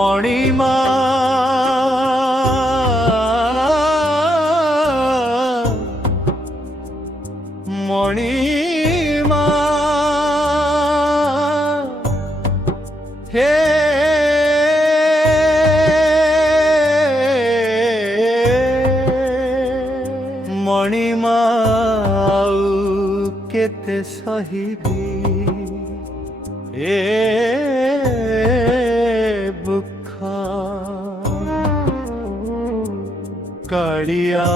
মণিমা মণিমা হে মণিমা কেতে সহিবি এ বুখ কাড়িয়া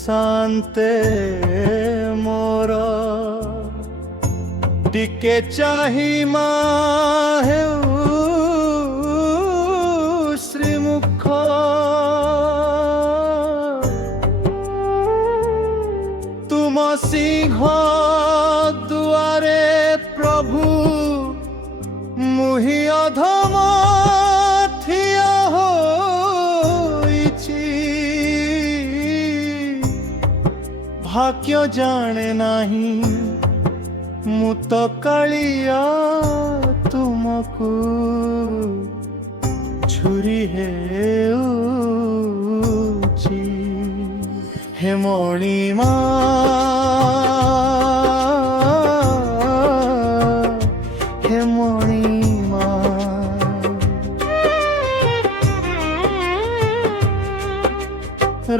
शांते मोर टिके चाही माहे श्रीमुख तुम सिंह दुआरे प्रभु मुहि अधम थिया भाग्य जाने नाही मु तो कालिया तुमको छुरी है हे मणिमा हे मणिमा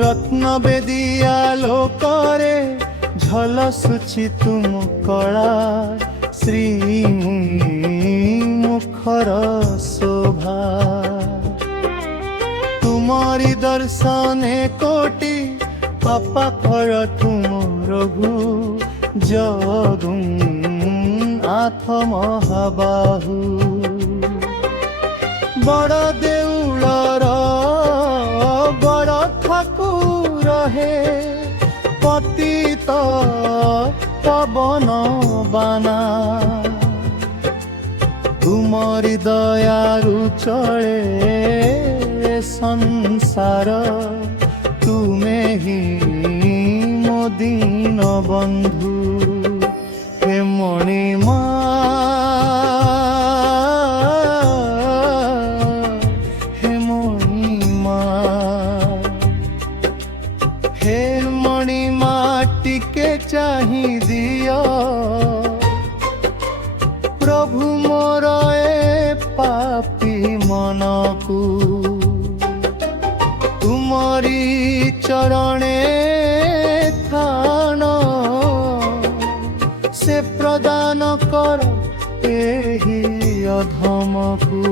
रत्न बेदिया लोकरे झलसुची तुम कला श्री मुखर शोभा तुम्हारी दर्शने कोटि पापा कर तुम रघु जगु आठ महाबाहु बड़ देउलर बड़ ठाकुर हे पतित पवन बाना तुमरी दयारु चले संसार तुमे ही मो दीन बंधु हे मणिमा हे मणिमा हे मणिमा टिके चाही दिया प्रभु मोर ए पापी मन को तुमरी चरणे थान से प्रदान कर एही अधम को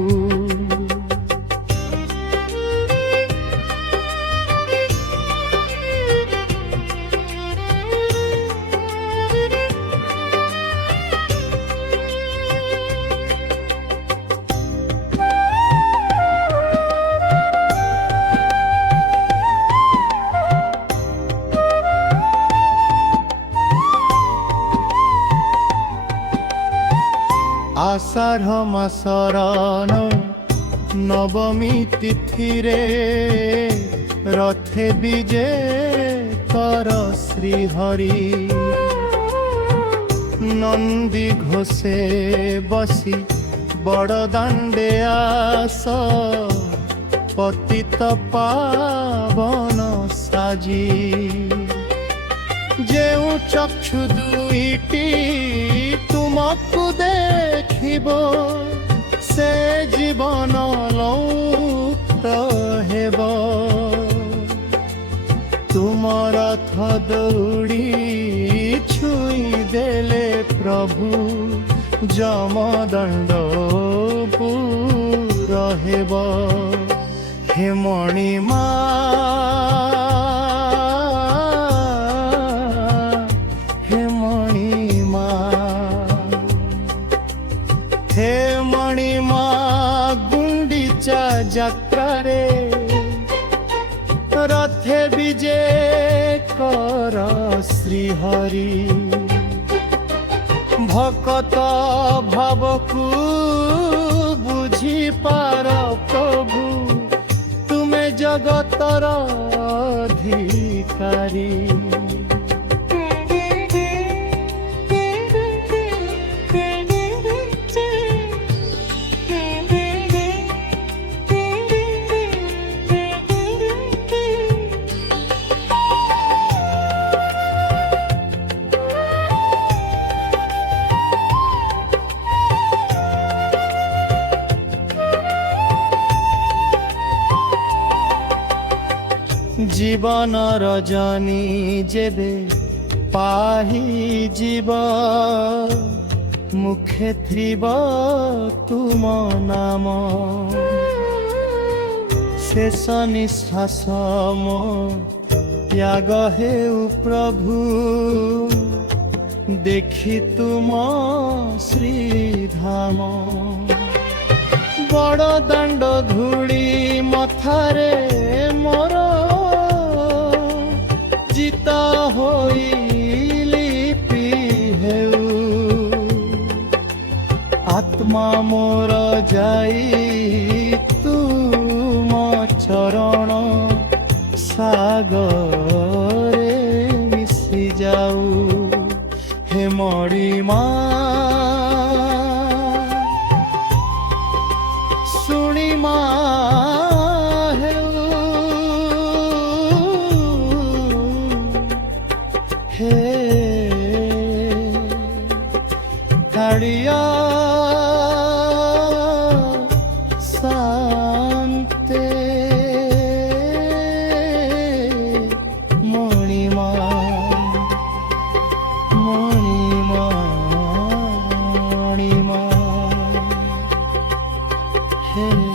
आषाढ़ मासर नवमी तिथि रे रथे विजे कर श्रीहरि नंदी घोषे बसी बड़ दांडे आस पतित पावन साजी जेउ चक्षु दुईटी तुमको देखिब से जीवन लौट हेब तुम रथ दौड़ी छुई देले प्रभु जमदंड पूर हेब हे मणिमा हे मणिमा गुंडीचा जात्रा रथे विजे कर श्रीहरि भक्त भावकु बुझी पार प्रभु तुमे जगतर अधिकारी জীবনর জনি যেবে পাহি জীব মুখে থিব তুম নাম শেষ নিঃশ্বাস মো ত্যাগ হেউ প্রভু দেখি তুম শ্রীধাম বড় দাণ্ড ধূলি মথারে মোর জিতা হইলি পি হেউ আত্মা মোর যাই তুম চরণ সাগরে মিশি যাও হে মরিমা শুনিমা হেউ হে কাড়িয়া শান্তে মণিমা মণিমা মণিমা হে